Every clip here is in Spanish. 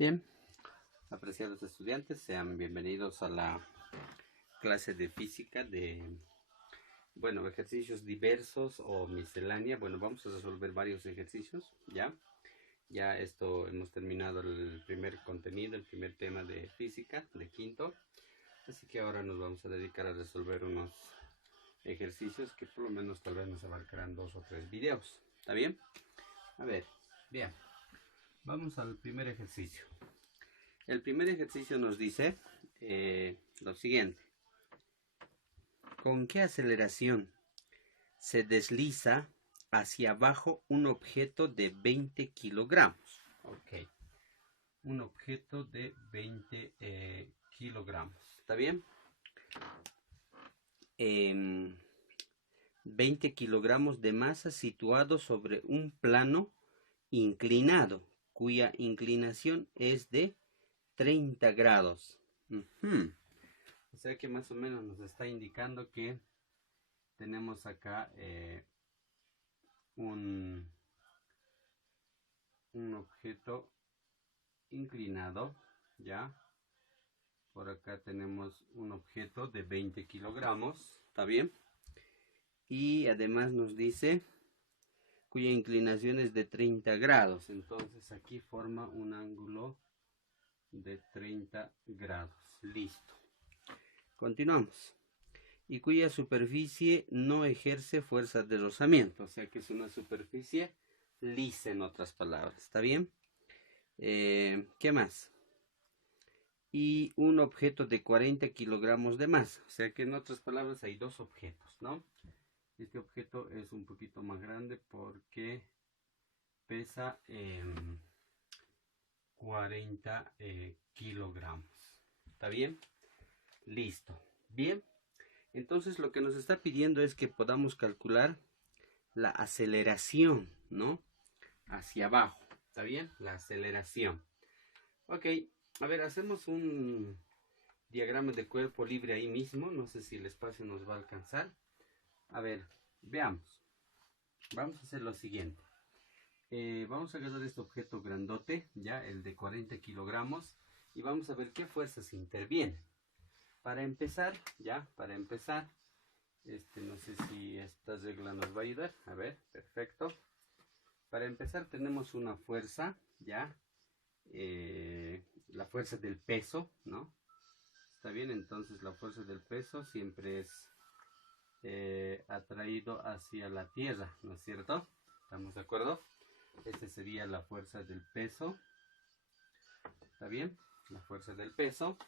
Bien, apreciados estudiantes, sean bienvenidos a la clase de física de, ejercicios diversos o miscelánea. Vamos a resolver varios ejercicios, ¿ya? Ya hemos terminado el primer contenido, el primer tema de física, de quinto. Así que ahora nos vamos a dedicar a resolver unos ejercicios que por lo menos tal vez nos abarcarán 2 o 3 videos. ¿Está bien? A ver, bien. Vamos al primer ejercicio. El primer ejercicio nos dice lo siguiente. ¿Con qué aceleración se desliza hacia abajo un objeto de 20 kilogramos? Ok. Un objeto de 20 kilogramos. ¿Está bien? 20 kilogramos de masa situado sobre un plano inclinado, cuya inclinación es de 30 grados. O sea que más o menos nos está indicando que tenemos acá un objeto inclinado, ¿ya? Por acá tenemos un objeto de 20 kilogramos, ¿está bien? Y además nos dice cuya inclinación es de 30 grados. Entonces aquí forma un ángulo de 30 grados. Listo. Continuamos. Y cuya superficie no ejerce fuerza de rozamiento. O sea que es una superficie lisa, en otras palabras. ¿Está bien? ¿Qué más? Y un objeto de 40 kilogramos de masa. O sea que en otras palabras hay dos objetos, ¿no? Este objeto es un poquito más grande porque pesa 40 kilogramos. ¿Está bien? Listo. Bien. Entonces lo que nos está pidiendo es que podamos calcular la aceleración, ¿no? Hacia abajo. ¿Está bien? La aceleración. Ok. A ver, hacemos un diagrama de cuerpo libre ahí mismo. No sé si el espacio nos va a alcanzar. A ver, veamos. Vamos a hacer lo siguiente. Vamos a agarrar este objeto grandote, ya el de 40 kilogramos, y vamos a ver qué fuerzas intervienen. Para empezar, no sé si esta regla nos va a ayudar. A ver, perfecto. Para empezar tenemos una fuerza, ya, la fuerza del peso, ¿no? Está bien, entonces la fuerza del peso siempre es atraído hacia la tierra, ¿no es cierto? ¿Estamos de acuerdo? Esta sería la fuerza del peso. ¿Está bien? La fuerza del peso.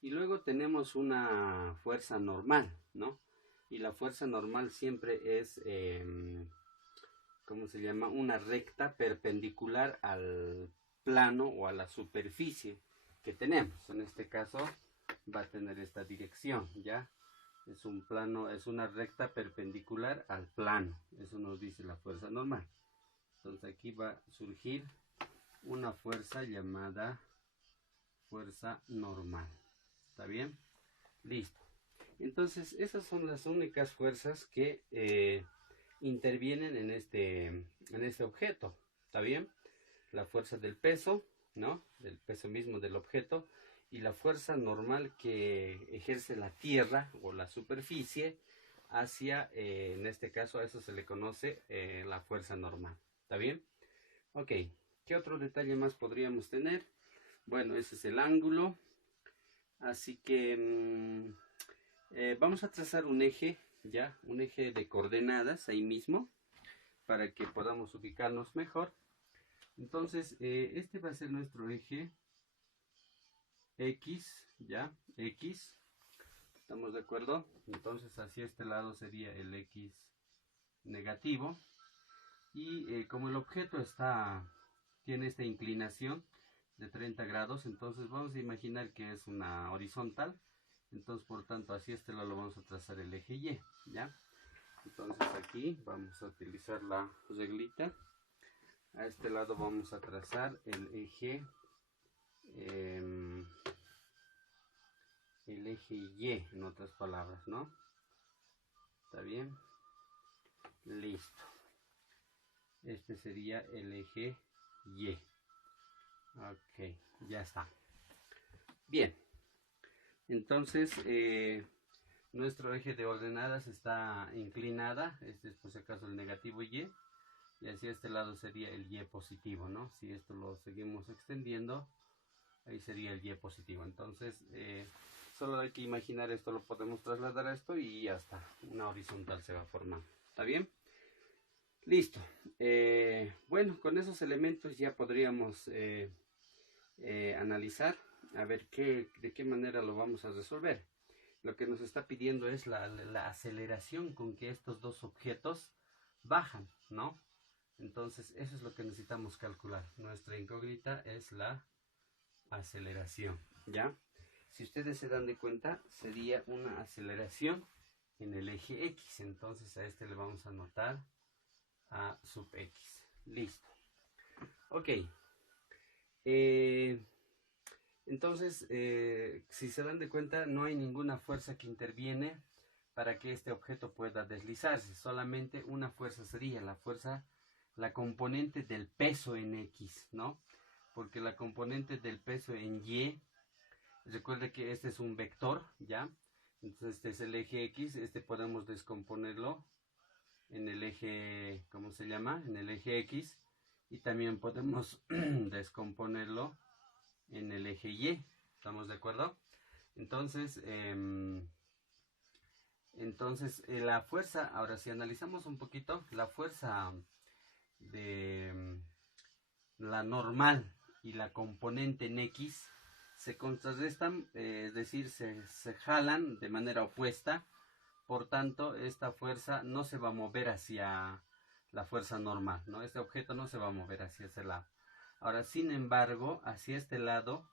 Y luego tenemos una fuerza normal, ¿no? Y la fuerza normal siempre es, ¿cómo se llama? Una recta perpendicular al plano o a la superficie que tenemos. En este caso va a tener esta dirección, ¿ya? Es un plano, es una recta perpendicular al plano. Eso nos dice la fuerza normal. Entonces aquí va a surgir una fuerza llamada fuerza normal. ¿Está bien? Listo. Entonces esas son las únicas fuerzas que intervienen en este objeto. ¿Está bien? La fuerza del peso, ¿no? Del peso mismo del objeto. Y la fuerza normal que ejerce la tierra o la superficie hacia, en este caso a eso se le conoce la fuerza normal. ¿Está bien? Ok. ¿Qué otro detalle más podríamos tener? Bueno, ese es el ángulo. Así que vamos a trazar un eje, ya, un eje de coordenadas ahí mismo, para que podamos ubicarnos mejor. Entonces, este va a ser nuestro eje X, ya, X. ¿Estamos de acuerdo? Entonces, hacia este lado sería el X negativo. Y como el objeto tiene esta inclinación de 30 grados, entonces vamos a imaginar que es una horizontal. Entonces, por tanto, hacia este lado vamos a trazar el eje Y, ¿ya? Entonces aquí vamos a utilizar la reglita. A este lado vamos a trazar el eje Y, en otras palabras, ¿no? ¿Está bien? Listo. Este sería el eje Y. Ok, ya está. Bien, entonces nuestro eje de ordenadas está inclinada. Este es por si acaso el negativo y hacia este lado sería el y positivo, ¿no? Si esto lo seguimos extendiendo, ahí sería el y positivo. Entonces solo hay que imaginar esto, lo podemos trasladar a esto y ya está, una horizontal se va formando. ¿Está bien? Listo. Bueno, con esos elementos ya podríamos analizar a ver de qué manera lo vamos a resolver. Lo que nos está pidiendo es la aceleración con que estos dos objetos bajan, ¿no? Entonces eso es lo que necesitamos calcular. Nuestra incógnita es la aceleración, ¿ya? Si ustedes se dan de cuenta, sería una aceleración en el eje X. Entonces a este le vamos a anotar a sub X. Listo. Ok. Entonces, si se dan de cuenta, no hay ninguna fuerza que interviene para que este objeto pueda deslizarse. Solamente una fuerza sería la componente del peso en X, ¿no? Porque la componente del peso en Y, recuerde que este es un vector, ¿ya? Entonces este es el eje X, este podemos descomponerlo en el eje, ¿cómo se llama? En el eje X, y también podemos descomponerlo en el eje Y. ¿Estamos de acuerdo? Entonces, la fuerza, ahora si analizamos un poquito, la fuerza de la normal y la componente en X se contrarrestan, es decir, se jalan de manera opuesta. Por tanto, esta fuerza no se va a mover hacia la fuerza normal, ¿no? Este objeto no se va a mover hacia ese lado. Ahora, sin embargo, hacia este lado,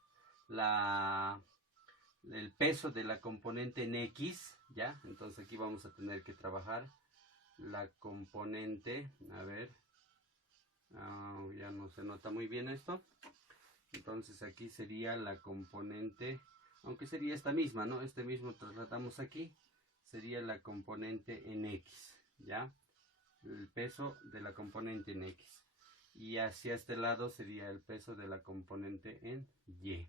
el peso de la componente en X, ¿ya? Entonces aquí vamos a tener que trabajar la componente, a ver, ya no se nota muy bien esto. Entonces aquí sería la componente, aunque sería esta misma, ¿no? Este mismo trasladamos aquí, sería la componente en X, ¿ya? El peso de la componente en X. Y hacia este lado sería el peso de la componente en Y,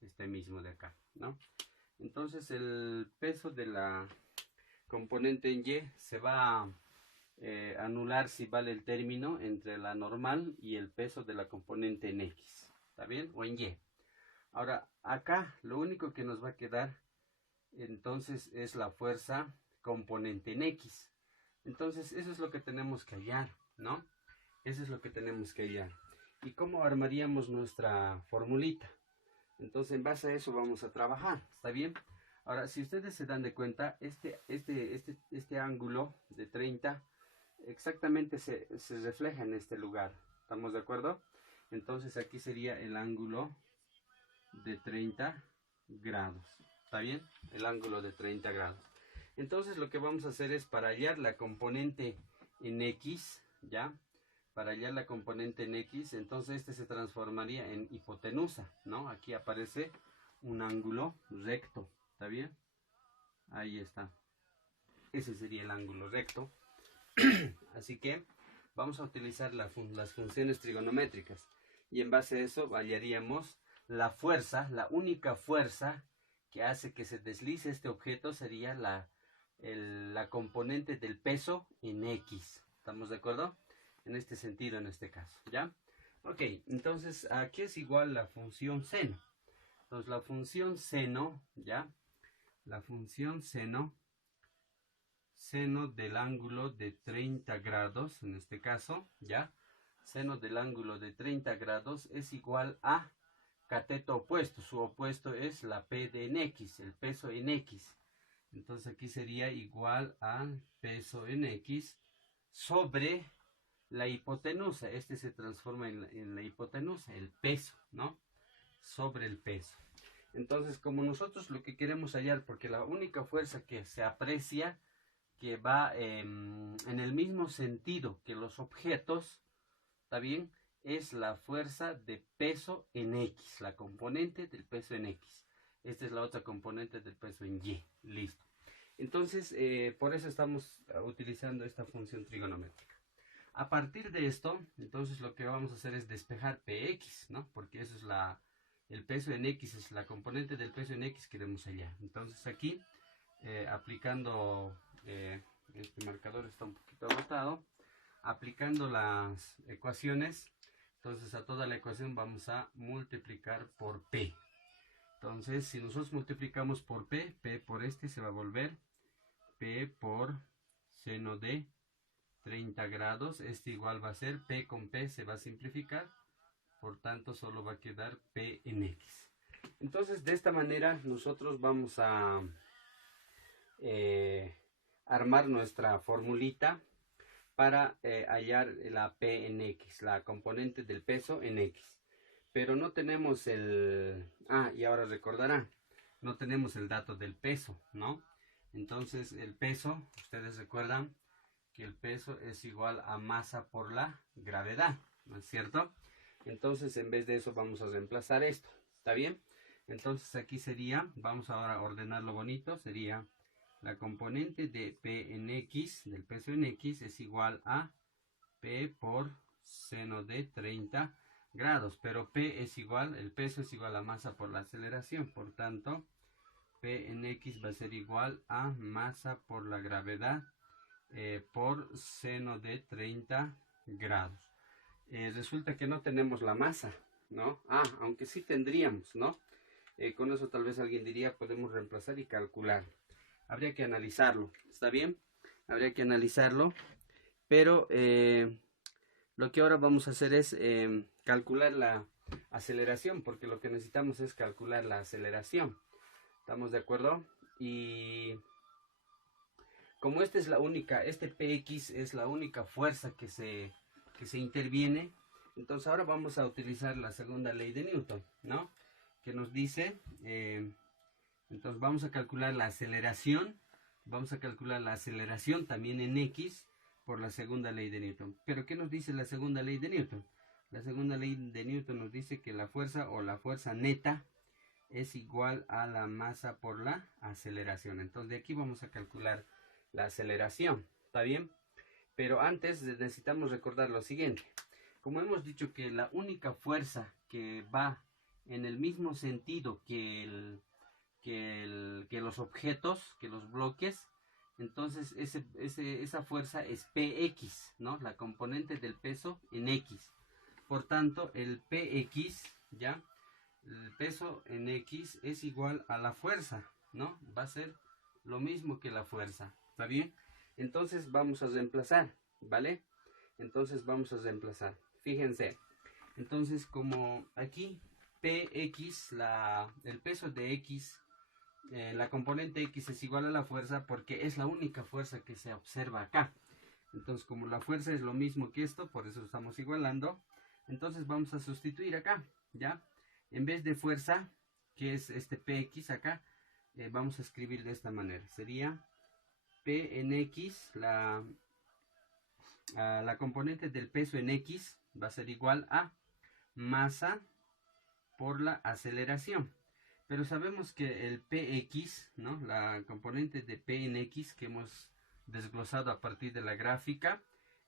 este mismo de acá, ¿no? Entonces el peso de la componente en Y se va a anular si vale el término entre la normal y el peso de la componente en X, ¿está bien? O en Y. Ahora, acá lo único que nos va a quedar entonces es la fuerza componente en X. Entonces eso es lo que tenemos que hallar, ¿no? Eso es lo que tenemos que hallar. ¿Y cómo armaríamos nuestra formulita? Entonces en base a eso vamos a trabajar, ¿está bien? Ahora, si ustedes se dan de cuenta, este ángulo de 30 exactamente se refleja en este lugar. ¿Estamos de acuerdo? Entonces aquí sería el ángulo de 30 grados. ¿Está bien? El ángulo de 30 grados. Entonces lo que vamos a hacer es para hallar la componente en X, ¿ya? Para hallar la componente en X, entonces este se transformaría en hipotenusa, ¿no? Aquí aparece un ángulo recto, ¿está bien? Ahí está. Ese sería el ángulo recto. Así que vamos a utilizar las funciones trigonométricas. Y en base a eso hallaríamos la fuerza, la única fuerza que hace que se deslice este objeto sería la componente del peso en X. ¿Estamos de acuerdo? En este sentido, en este caso, ¿ya? Ok, entonces aquí es igual la función seno. Entonces la función seno, ¿ya? La función seno del ángulo de 30 grados, en este caso, ¿ya? Seno del ángulo de 30 grados es igual a cateto opuesto. Su opuesto es la P de en X, el peso en X. Entonces aquí sería igual al peso en X sobre la hipotenusa. Este se transforma en la hipotenusa, el peso, ¿no? Sobre el peso. Entonces, como nosotros lo que queremos hallar, porque la única fuerza que se aprecia que va en el mismo sentido que los objetos, ¿está bien? Es la fuerza de peso en X, la componente del peso en X. Esta es la otra componente del peso en Y. Listo. Entonces, por eso estamos utilizando esta función trigonométrica. A partir de esto, entonces lo que vamos a hacer es despejar Px, ¿no? Porque eso es el peso en X, es la componente del peso en X que queremos hallar. Entonces aquí, aplicando, este marcador está un poquito agotado, aplicando las ecuaciones, entonces a toda la ecuación vamos a multiplicar por P. Entonces, si nosotros multiplicamos por P, P por este se va a volver P por seno de 30 grados. Este igual va a ser P con P se va a simplificar. Por tanto, solo va a quedar P en X. Entonces, de esta manera nosotros vamos a armar nuestra formulita para hallar la P en X, la componente del peso en X. Pero no tenemos el... Ah, y ahora recordarán, no tenemos el dato del peso, ¿no? Entonces, el peso, ustedes recuerdan que el peso es igual a masa por la gravedad, ¿no es cierto? Entonces, en vez de eso, vamos a reemplazar esto, ¿está bien? Entonces, aquí sería, vamos ahora a ordenarlo bonito, sería la componente de P en X, del peso en X, es igual a P por seno de 30 grados, pero P es igual, el peso es igual a masa por la aceleración, por tanto, P en X va a ser igual a masa por la gravedad por seno de 30 grados. Resulta que no tenemos la masa, ¿no? Aunque sí tendríamos, ¿no? Con eso tal vez alguien diría, podemos reemplazar y calcular. Habría que analizarlo, ¿está bien? Habría que analizarlo, pero lo que ahora vamos a hacer es calcular la aceleración, porque lo que necesitamos es calcular la aceleración. ¿Estamos de acuerdo? Y como esta es la única, este Px es la única fuerza que se interviene, entonces ahora vamos a utilizar la segunda ley de Newton, ¿no? Que nos dice, entonces vamos a calcular la aceleración, también en X por la segunda ley de Newton. ¿Pero qué nos dice la segunda ley de Newton? La segunda ley de Newton nos dice que la fuerza o la fuerza neta es igual a la masa por la aceleración. Entonces de aquí vamos a calcular la aceleración, ¿está bien? Pero antes necesitamos recordar lo siguiente. Como hemos dicho que la única fuerza que va en el mismo sentido que los objetos, que los bloques, entonces esa fuerza es Px, ¿no? La componente del peso en X. Por tanto, el Px, ¿ya? El peso en X es igual a la fuerza, ¿no? Va a ser lo mismo que la fuerza, ¿está bien? Entonces vamos a reemplazar, ¿vale? Entonces vamos a reemplazar. Fíjense, entonces como aquí Px, el peso de X, la componente X es igual a la fuerza porque es la única fuerza que se observa acá. Entonces como la fuerza es lo mismo que esto, por eso estamos igualando, entonces vamos a sustituir acá, ¿ya? En vez de fuerza, que es este Px acá, vamos a escribir de esta manera. Sería P en X, la componente del peso en X va a ser igual a masa por la aceleración. Pero sabemos que el Px, ¿no? La componente de P en X que hemos desglosado a partir de la gráfica,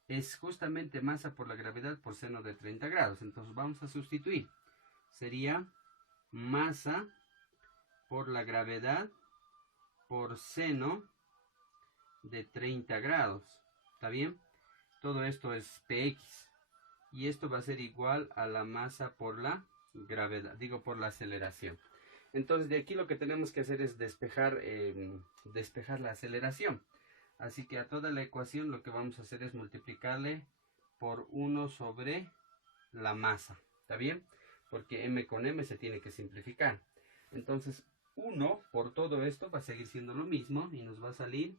es justamente masa por la gravedad por seno de 30 grados. Entonces vamos a sustituir. Sería masa por la gravedad por seno de 30 grados. ¿Está bien? Todo esto es Px. Y esto va a ser igual a la masa por la gravedad, por la aceleración. Entonces de aquí lo que tenemos que hacer es despejar la aceleración. Así que a toda la ecuación lo que vamos a hacer es multiplicarle por 1 sobre la masa. ¿Está bien? Porque m con m se tiene que simplificar. Entonces 1 por todo esto va a seguir siendo lo mismo y nos va a salir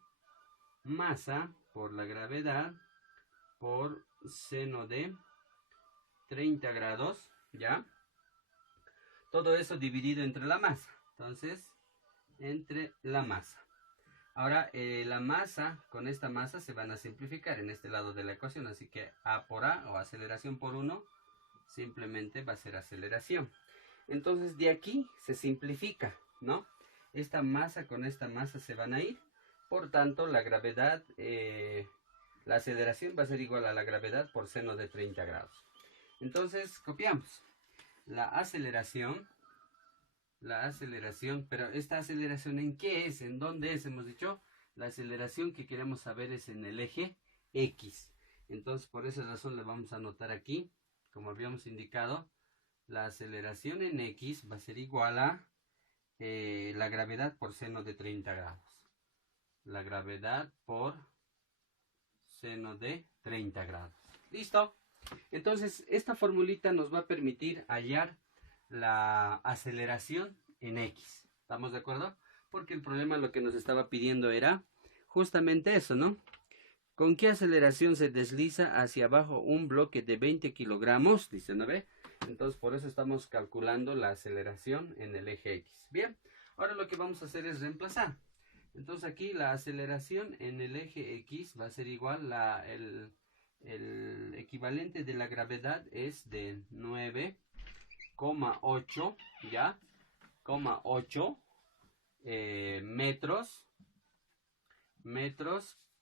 masa por la gravedad por seno de 30 grados, ¿ya? Todo eso dividido entre la masa. Entonces, entre la masa. Ahora, la masa, con esta masa se van a simplificar en este lado de la ecuación. Así que A por A, o aceleración por 1, simplemente va a ser aceleración. Entonces, de aquí se simplifica, ¿no? Esta masa con esta masa se van a ir. Por tanto, la gravedad La aceleración va a ser igual a la gravedad por seno de 30 grados. Entonces, copiamos. La aceleración, pero ¿esta aceleración en qué es? ¿En dónde es? Hemos dicho, la aceleración que queremos saber es en el eje X. Entonces, por esa razón le vamos a anotar aquí, como habíamos indicado, la aceleración en X va a ser igual a la gravedad por seno de 30 grados. La gravedad por seno de 30 grados. ¿Listo? Entonces, esta formulita nos va a permitir hallar la aceleración en X. ¿Estamos de acuerdo? Porque el problema lo que nos estaba pidiendo era justamente eso, ¿no? ¿Con qué aceleración se desliza hacia abajo un bloque de 20 kilogramos? Dice, ¿no ve? Entonces, por eso estamos calculando la aceleración en el eje X. Bien, ahora lo que vamos a hacer es reemplazar. Entonces, aquí la aceleración en el eje X va a ser igual, el equivalente de la gravedad es de 9,8, ¿ya? 8 metros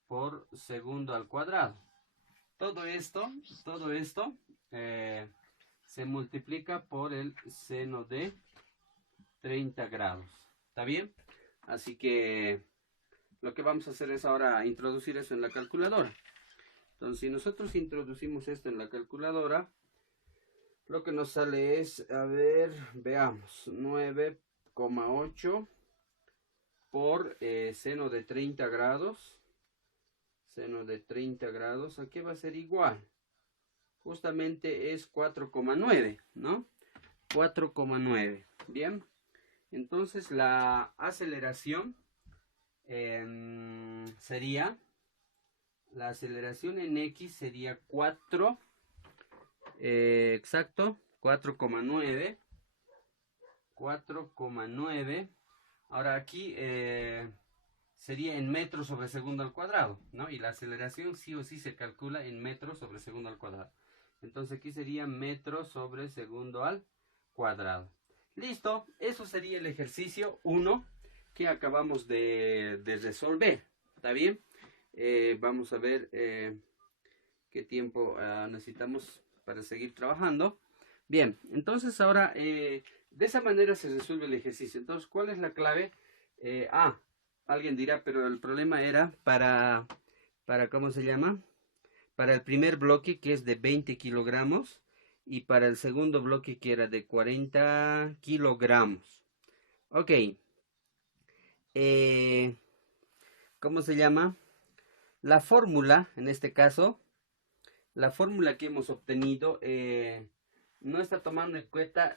por segundo al cuadrado. Todo esto se multiplica por el seno de 30 grados. ¿Está bien? Así que lo que vamos a hacer es ahora introducir eso en la calculadora. Entonces, si nosotros introducimos esto en la calculadora, lo que nos sale es, a ver, veamos, 9,8 por seno de 30 grados. Seno de 30 grados, ¿a qué va a ser igual? Justamente es 4,9, ¿no? 4,9. Bien. Entonces la aceleración sería, la aceleración en X sería 4, exacto, 4,9. 4,9. Ahora aquí sería en metros sobre segundo al cuadrado, ¿no? Y la aceleración sí o sí se calcula en metros sobre segundo al cuadrado. Entonces aquí sería metros sobre segundo al cuadrado. Listo, eso sería el ejercicio 1 que acabamos de resolver. ¿Está bien? Vamos a ver qué tiempo necesitamos para seguir trabajando. Bien, entonces ahora de esa manera se resuelve el ejercicio. Entonces, ¿cuál es la clave? Alguien dirá, pero el problema era para ¿cómo se llama? Para el primer bloque, que es de 20 kilogramos, y para el segundo bloque, que era de 40 kilogramos. Ok. ¿Cómo se llama? La fórmula, en este caso, la fórmula que hemos obtenido no está tomando en cuenta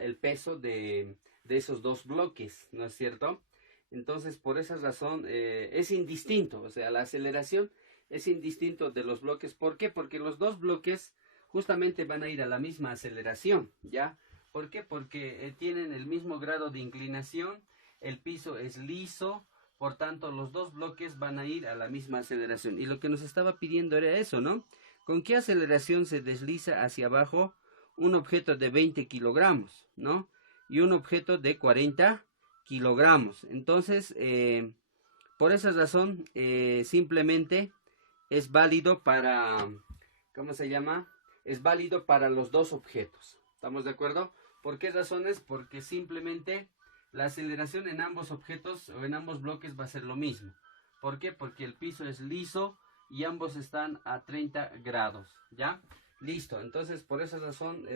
el peso de esos dos bloques, ¿no es cierto? Entonces, por esa razón, es indistinto, o sea, la aceleración es indistinto de los bloques. ¿Por qué? Porque los dos bloques justamente van a ir a la misma aceleración, ¿ya? ¿Por qué? Porque tienen el mismo grado de inclinación, el piso es liso, por tanto, los dos bloques van a ir a la misma aceleración. Y lo que nos estaba pidiendo era eso, ¿no? ¿Con qué aceleración se desliza hacia abajo un objeto de 20 kilogramos, ¿no? Y un objeto de 40 kilogramos. Entonces, por esa razón, simplemente es válido para, ¿cómo se llama? Es válido para los dos objetos. ¿Estamos de acuerdo? ¿Por qué razones? Porque simplemente la aceleración en ambos objetos o en ambos bloques va a ser lo mismo. ¿Por qué? Porque el piso es liso y ambos están a 30 grados, ¿ya? Listo, entonces por esa razón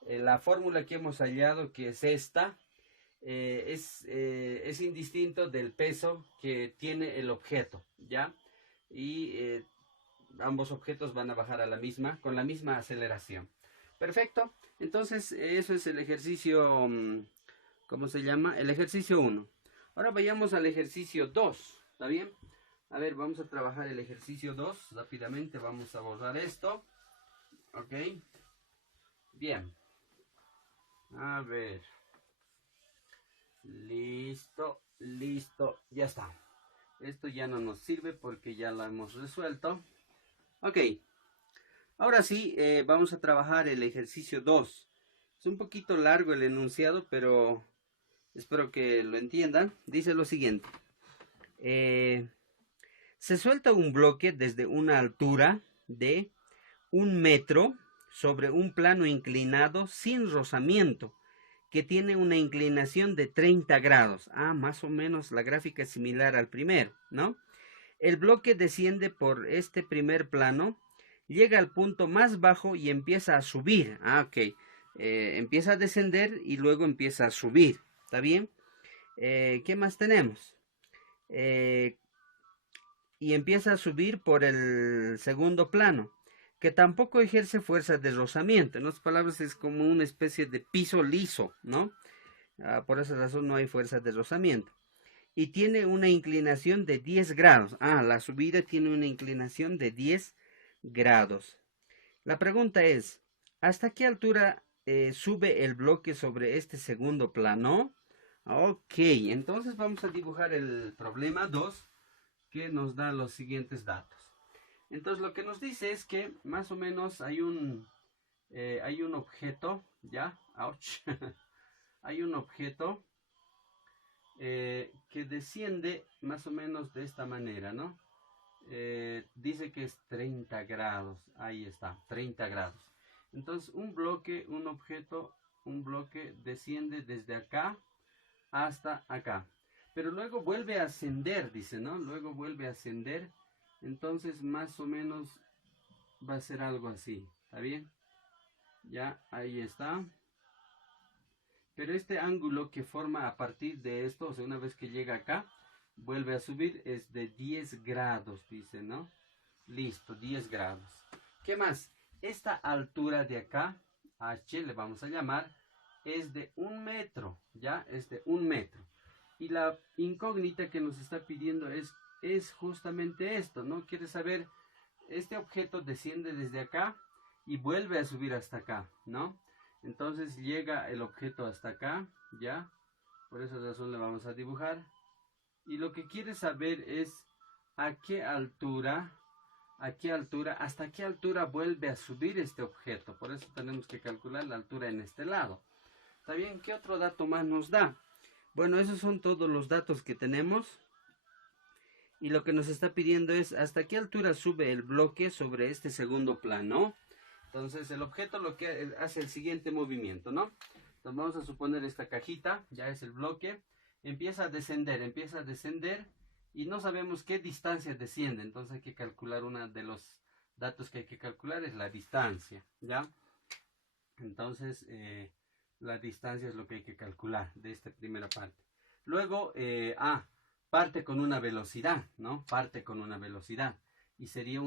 la fórmula que hemos hallado, que es esta, es indistinto del peso que tiene el objeto, ¿ya? Y ambos objetos van a bajar a con la misma aceleración. Perfecto, entonces eso es el ejercicio, ¿cómo se llama? El ejercicio 1. Ahora vayamos al ejercicio 2, ¿está bien? A ver, vamos a trabajar el ejercicio 2 rápidamente. Vamos a borrar esto. Ok. Bien. A ver. Listo, listo. Ya está. Esto ya no nos sirve porque ya lo hemos resuelto. Ok. Ahora sí, vamos a trabajar el ejercicio 2. Es un poquito largo el enunciado, pero espero que lo entiendan. Dice lo siguiente. Se suelta un bloque desde una altura de 1 metro sobre un plano inclinado sin rozamiento, que tiene una inclinación de 30 grados. Más o menos la gráfica es similar al primero, ¿no? El bloque desciende por este primer plano, llega al punto más bajo y empieza a subir. Ok. Empieza a descender y luego empieza a subir. ¿Está bien? ¿Qué más tenemos? Y empieza a subir por el segundo plano, que tampoco ejerce fuerza de rozamiento. En otras palabras, es como una especie de piso liso, ¿no? Por esa razón no hay fuerza de rozamiento. Y tiene una inclinación de 10 grados. La subida tiene una inclinación de 10 grados. La pregunta es, ¿hasta qué altura sube el bloque sobre este segundo plano? Ok, entonces vamos a dibujar el problema 2, que nos da los siguientes datos. Entonces lo que nos dice es que más o menos hay un objeto, ¿ya? Ouch. Hay un objeto que desciende más o menos de esta manera, ¿no? Dice que es 30 grados, ahí está, 30 grados. Entonces un bloque desciende desde acá hasta acá. Pero luego vuelve a ascender, dice, ¿no? Luego vuelve a ascender. Entonces más o menos va a ser algo así, ¿está bien? Ya, ahí está. Pero este ángulo que forma a partir de esto, o sea, una vez que llega acá, vuelve a subir, es de 10 grados, dice, ¿no? Listo, 10 grados. ¿Qué más? Esta altura de acá, H le vamos a llamar, es de 1 metro, ¿ya? Es de 1 metro. Y la incógnita que nos está pidiendo es justamente esto, ¿no? Quiere saber, este objeto desciende desde acá y vuelve a subir hasta acá, ¿no? Entonces llega el objeto hasta acá, ¿ya? Por esa razón le vamos a dibujar. Y lo que quiere saber es hasta qué altura vuelve a subir este objeto. Por eso tenemos que calcular la altura en este lado. ¿Está bien? ¿Qué otro dato más nos da? Bueno, esos son todos los datos que tenemos. Y lo que nos está pidiendo es hasta qué altura sube el bloque sobre este segundo plano. Entonces el objeto lo que hace el siguiente movimiento, ¿no? Entonces vamos a suponer esta cajita, ya es el bloque, empieza a descender y no sabemos qué distancia desciende. Entonces hay que calcular, uno de los datos que hay que calcular es la distancia, ¿ya? Entonces la distancia es lo que hay que calcular de esta primera parte. Luego, parte con una velocidad, ¿no? Parte con una velocidad. Y sería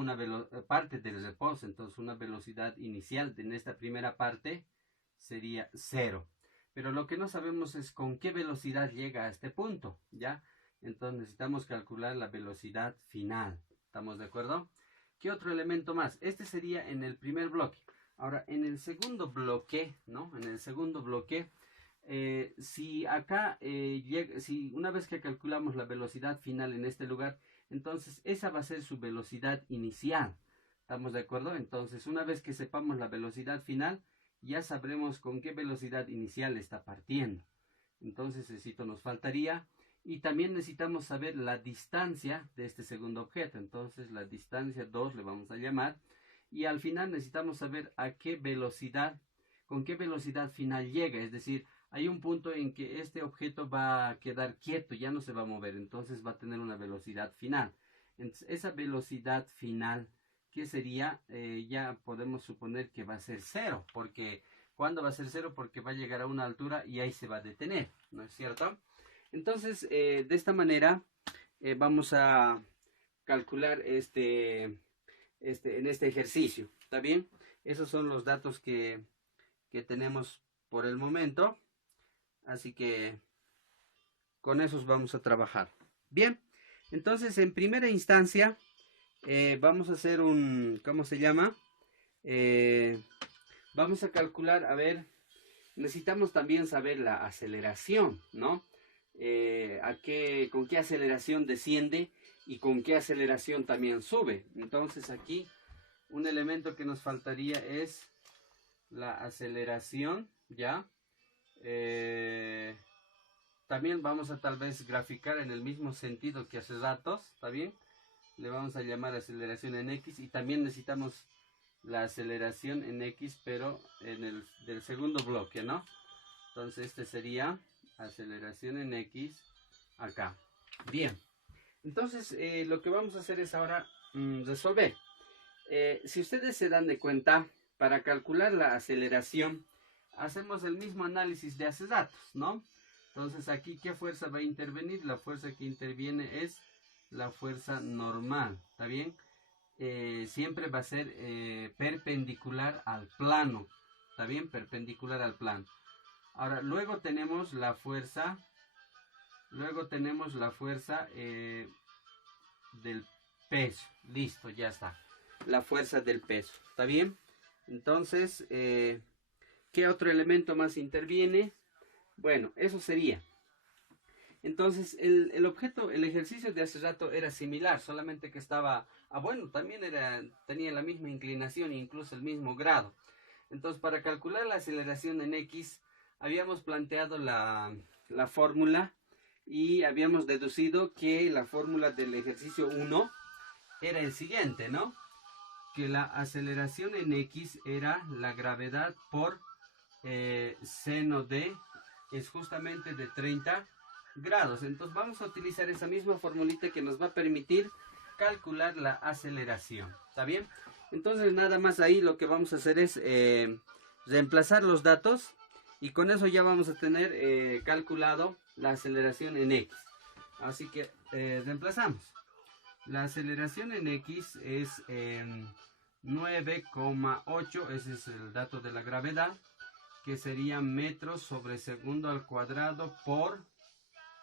parte del reposo. Entonces una velocidad inicial en esta primera parte sería 0. Pero lo que no sabemos es con qué velocidad llega a este punto, ¿ya? Entonces necesitamos calcular la velocidad final. ¿Estamos de acuerdo? ¿Qué otro elemento más? Este sería en el primer bloque. Ahora, en el segundo bloque, ¿no? En el segundo bloque, si acá, si una vez que calculamos la velocidad final en este lugar, entonces esa va a ser su velocidad inicial. ¿Estamos de acuerdo? Entonces, una vez que sepamos la velocidad final, ya sabremos con qué velocidad inicial está partiendo. Entonces, eso nos faltaría. Y también necesitamos saber la distancia de este segundo objeto. Entonces, la distancia 2 le vamos a llamar. Y al final necesitamos saber con qué velocidad final llega. Es decir, hay un punto en que este objeto va a quedar quieto, ya no se va a mover, entonces va a tener una velocidad final. Entonces, esa velocidad final, ¿qué sería? Ya podemos suponer que va a ser 0, porque ¿cuándo va a ser 0? Porque va a llegar a una altura y ahí se va a detener, ¿no es cierto? Entonces, de esta manera vamos a calcular en este ejercicio, ¿está bien? Esos son los datos que tenemos por el momento. Así que con esos vamos a trabajar. Bien, entonces en primera instancia vamos a hacer ¿cómo se llama? Vamos a calcular, a ver, necesitamos también saber la aceleración, ¿no? Con qué aceleración desciende y con qué aceleración también sube. Entonces aquí un elemento que nos faltaría es la aceleración, ¿ya? También vamos a tal vez graficar en el mismo sentido que hace datos, ¿está bien? le vamos a llamar aceleración en X, y también necesitamos la aceleración en X, pero en el del segundo bloque, ¿no? Entonces este sería aceleración en X acá. Bien, entonces lo que vamos a hacer es ahora resolver. Si ustedes se dan de cuenta, para calcular la aceleración hacemos el mismo análisis de acetatos, ¿no? Entonces aquí, ¿qué fuerza va a intervenir? La fuerza que interviene es la fuerza normal, ¿está bien? Siempre va a ser perpendicular al plano, ¿está bien? Perpendicular al plano. Ahora, luego tenemos la fuerza del peso. Listo, ya está. La fuerza del peso, ¿está bien? Entonces, ¿qué otro elemento más interviene? Bueno, eso sería. Entonces, el objeto, el ejercicio de hace rato era similar, solamente que estaba, bueno, también tenía la misma inclinación e incluso el mismo grado. Entonces, para calcular la aceleración en X, habíamos planteado la fórmula y habíamos deducido que la fórmula del ejercicio 1 era el siguiente, ¿no? Que la aceleración en X era la gravedad por seno de, es justamente de 30 grados. Entonces vamos a utilizar esa misma formulita que nos va a permitir calcular la aceleración. ¿Está bien? Entonces nada más ahí lo que vamos a hacer es reemplazar los datos, y con eso ya vamos a tener calculado la aceleración en X. Así que reemplazamos. La aceleración en X es 9,8, ese es el dato de la gravedad, que sería metros sobre segundo al cuadrado por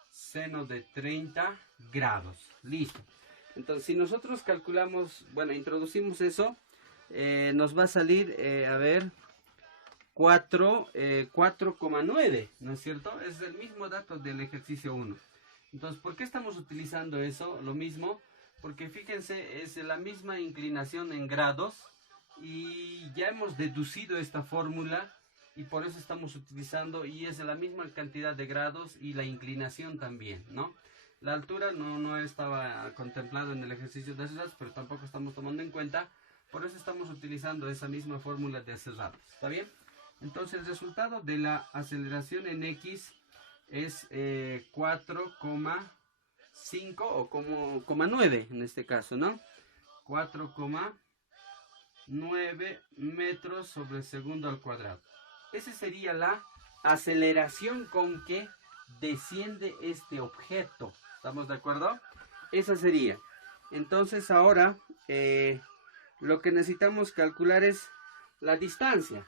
seno de 30 grados. Listo. Entonces, si nosotros calculamos, bueno, introducimos eso, nos va a salir, a ver, 4,9, ¿no es cierto? Es el mismo dato del ejercicio 1. Entonces, ¿por qué estamos utilizando eso? Lo mismo, porque fíjense, es la misma inclinación en grados, y ya hemos deducido esta fórmula, y por eso estamos utilizando, y es la misma cantidad de grados y la inclinación también, ¿no? La altura no estaba contemplado en el ejercicio de Aceratos, pero tampoco estamos tomando en cuenta, por eso estamos utilizando esa misma fórmula de Aceratos, ¿está bien? Entonces el resultado de la aceleración en X es 4,5 o como 9 en este caso, ¿no? 4,9 metros sobre segundo al cuadrado. Esa sería la aceleración con que desciende este objeto. ¿Estamos de acuerdo? Esa sería. Entonces ahora lo que necesitamos calcular es la distancia.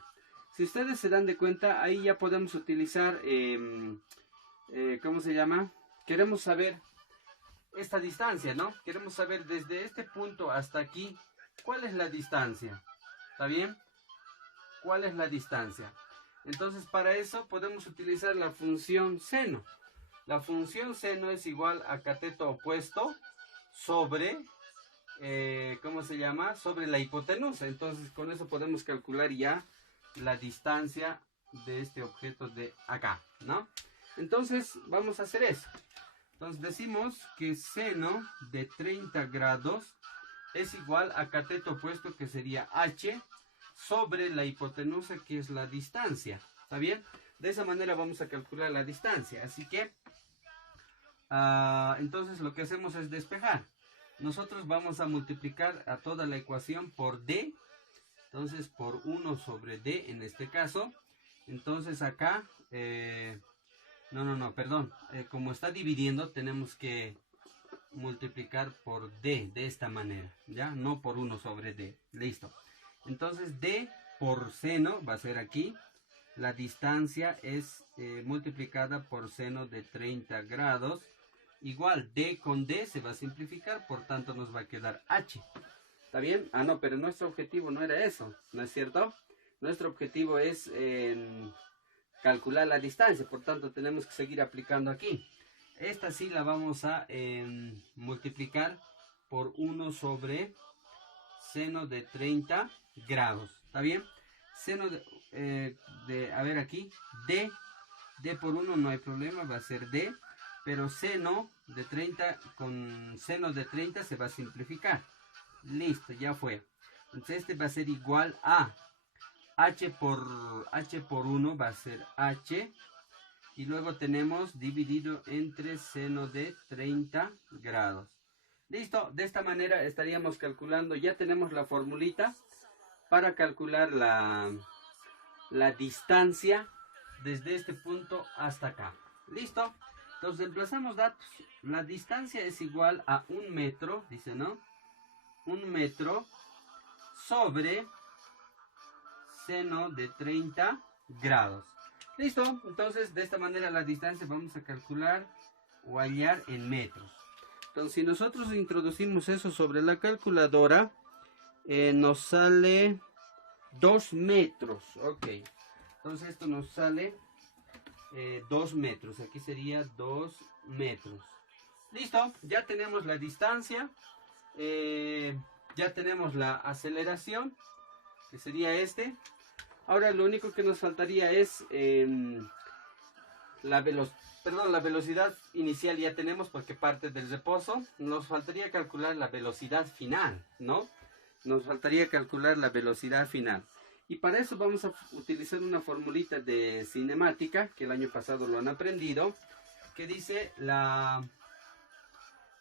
Si ustedes se dan de cuenta, ahí ya podemos utilizar, ¿cómo se llama? Queremos saber esta distancia, ¿no? Queremos saber desde este punto hasta aquí, ¿cuál es la distancia? ¿Está bien? ¿Cuál es la distancia? Entonces, para eso podemos utilizar la función seno. La función seno es igual a cateto opuesto sobre, ¿cómo se llama? Sobre la hipotenusa. Entonces, con eso podemos calcular ya la distancia de este objeto de acá, ¿no? Entonces, vamos a hacer eso. Entonces, decimos que seno de 30 grados es igual a cateto opuesto, que sería h, sobre la hipotenusa, que es la distancia. ¿Está bien? De esa manera vamos a calcular la distancia. Así que, entonces lo que hacemos es despejar. Nosotros vamos a multiplicar a toda la ecuación por d. Entonces, por 1 sobre d en este caso. Entonces acá, perdón. Como está dividiendo, tenemos que multiplicar por d de esta manera, ¿ya? No por 1 sobre d. Listo. Entonces d por seno va a ser aquí. La distancia es multiplicada por seno de 30 grados. Igual d con d se va a simplificar, por tanto nos va a quedar h. ¿Está bien? No, pero nuestro objetivo no era eso, ¿no es cierto? Nuestro objetivo es calcular la distancia, por tanto tenemos que seguir aplicando aquí. Esta sí la vamos a multiplicar por 1 sobre seno de 30 grados. ¿Está bien? Seno a ver aquí, d por 1 no hay problema, va a ser d. pero seno de 30 con seno de 30 se va a simplificar. Listo, ya fue. Entonces este va a ser igual a h por 1 va a ser h. Y luego tenemos dividido entre seno de 30 grados. Listo, de esta manera estaríamos calculando, ya tenemos la formulita para calcular la distancia desde este punto hasta acá. Listo, entonces reemplazamos datos. La distancia es igual a 1 metro, dice, ¿no? 1 metro sobre seno de 30 grados. Listo, entonces de esta manera la distancia vamos a calcular o hallar en metros. Entonces si nosotros introducimos eso sobre la calculadora, nos sale 2 metros. Ok, entonces esto nos sale 2 metros. Aquí sería 2 metros. Listo, ya tenemos la distancia, ya tenemos la aceleración, que sería este. Ahora lo único que nos faltaría es la velocidad inicial ya tenemos porque parte del reposo. Nos faltaría calcular la velocidad final, ¿no? Nos faltaría calcular la velocidad final. Y para eso vamos a utilizar una formulita de cinemática, que el año pasado lo han aprendido, que dice la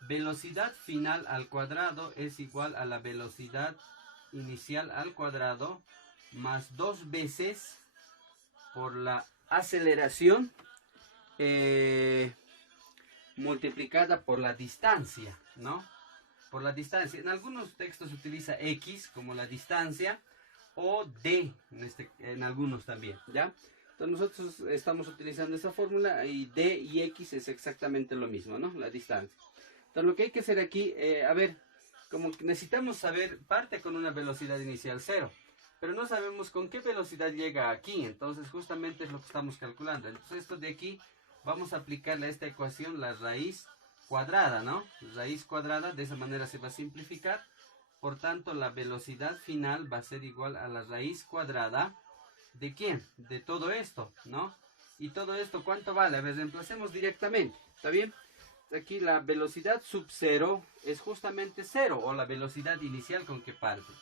velocidad final al cuadrado es igual a la velocidad inicial al cuadrado más 2 veces por la aceleración multiplicada por la distancia, ¿no? Por la distancia. En algunos textos se utiliza X como la distancia o D en algunos también, ¿ya? Entonces nosotros estamos utilizando esa fórmula y D y X es exactamente lo mismo, ¿no? La distancia. Entonces lo que hay que hacer aquí, a ver, como necesitamos saber, parte con una velocidad inicial 0. Pero no sabemos con qué velocidad llega aquí, entonces justamente es lo que estamos calculando. Entonces esto de aquí, vamos a aplicarle a esta ecuación la raíz cuadrada, ¿no? Raíz cuadrada, de esa manera se va a simplificar. Por tanto, la velocidad final va a ser igual a la raíz cuadrada, ¿de quién? De todo esto, ¿no? Y todo esto, ¿cuánto vale? A ver, reemplacemos directamente, ¿está bien? Aquí la velocidad sub 0 es justamente 0, o la velocidad inicial con que parte.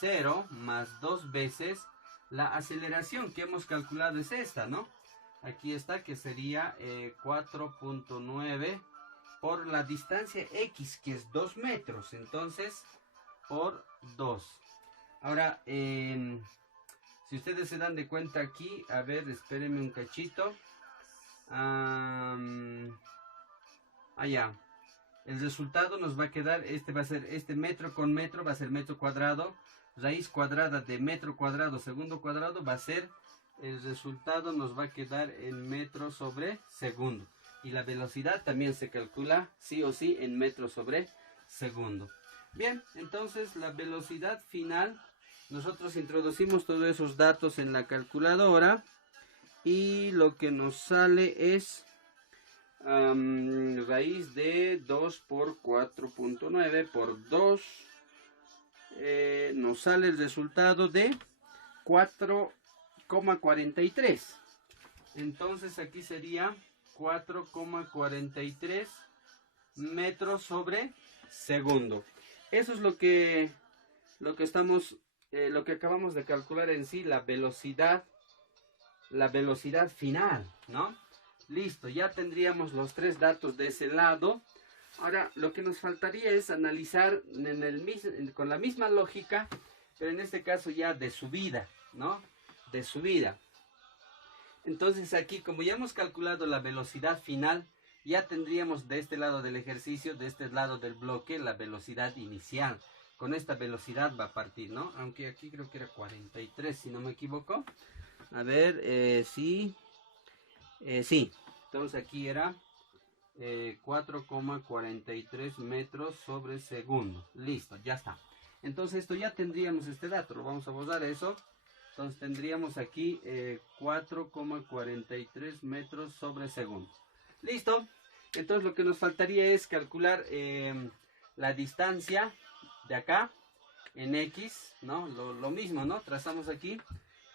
0 más 2 veces la aceleración que hemos calculado es esta, ¿no? Aquí está, que sería 4.9 por la distancia X, que es 2 metros. Entonces, por 2. Ahora, si ustedes se dan de cuenta aquí, a ver, espérenme un cachito. Allá. El resultado nos va a quedar, va a ser, metro con metro va a ser metro cuadrado. Raíz cuadrada de metro cuadrado segundo cuadrado va a ser, el resultado nos va a quedar en metro sobre segundo. Y la velocidad también se calcula sí o sí en metro sobre segundo. Bien, entonces la velocidad final, nosotros introducimos todos esos datos en la calculadora y lo que nos sale es raíz de 2 por 4.9 por 2. Nos sale el resultado de 4,43. Entonces aquí sería 4,43 metros sobre segundo. Eso es lo que acabamos de calcular en sí, la velocidad final, ¿no? Listo, ya tendríamos los 3 datos de ese lado. Ahora, lo que nos faltaría es analizar con la misma lógica, pero en este caso ya de subida, ¿no? De subida. Entonces aquí, como ya hemos calculado la velocidad final, ya tendríamos de este lado del ejercicio, de este lado del bloque, la velocidad inicial. Con esta velocidad va a partir, ¿no? Aunque aquí creo que era 43, si no me equivoco. A ver, sí. Sí, entonces aquí era 4,43 metros sobre segundo. Listo, ya está. Entonces esto ya tendríamos este dato, lo vamos a borrar eso. Entonces tendríamos aquí 4,43 metros sobre segundo. Listo. Entonces lo que nos faltaría es calcular la distancia de acá en X, ¿no? Lo mismo, ¿no? Trazamos aquí.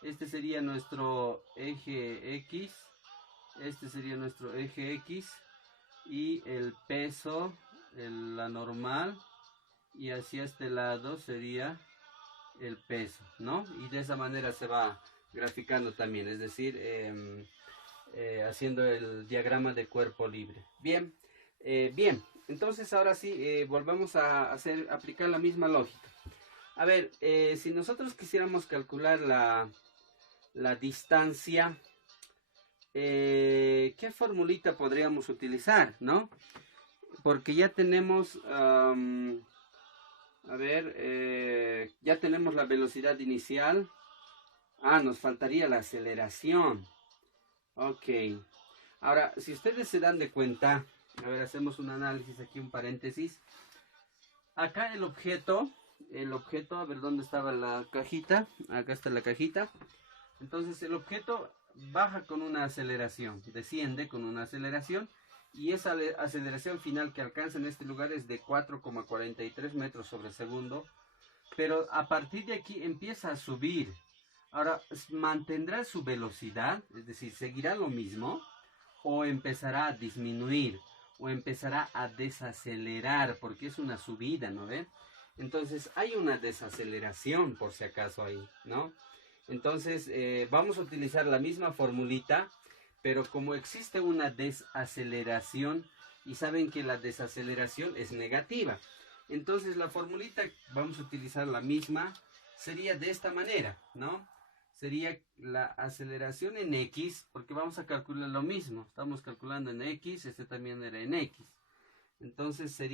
Este sería nuestro eje X. Este sería nuestro eje X. y el peso, la normal, y hacia este lado sería el peso, ¿no? Y de esa manera se va graficando también, es decir, haciendo el diagrama de cuerpo libre. Bien, bien, entonces ahora sí, volvemos a aplicar la misma lógica. A ver, si nosotros quisiéramos calcular la distancia, ¿qué formulita podríamos utilizar, no? Porque ya tenemos, a ver, ya tenemos la velocidad inicial. Ah, nos faltaría la aceleración. Ok. Ahora, si ustedes se dan de cuenta, a ver, hacemos un análisis aquí, un paréntesis. Acá el objeto, a ver, ¿dónde estaba la cajita? Acá está la cajita. Entonces el objeto baja con una aceleración, desciende con una aceleración, y esa aceleración final que alcanza en este lugar es de 4,43 metros sobre segundo, pero a partir de aquí empieza a subir. Ahora, ¿mantendrá su velocidad? Es decir, ¿seguirá lo mismo? ¿O empezará a disminuir? ¿O empezará a desacelerar? Porque es una subida, ¿no ven? Entonces, hay una desaceleración, por si acaso ahí, ¿no? Entonces, vamos a utilizar la misma formulita, pero como existe una desaceleración, y saben que la desaceleración es negativa. Entonces, la formulita, vamos a utilizar la misma, sería de esta manera, ¿no? Sería la aceleración en X, porque vamos a calcular lo mismo. Estamos calculando en X, este también era en X. Entonces sería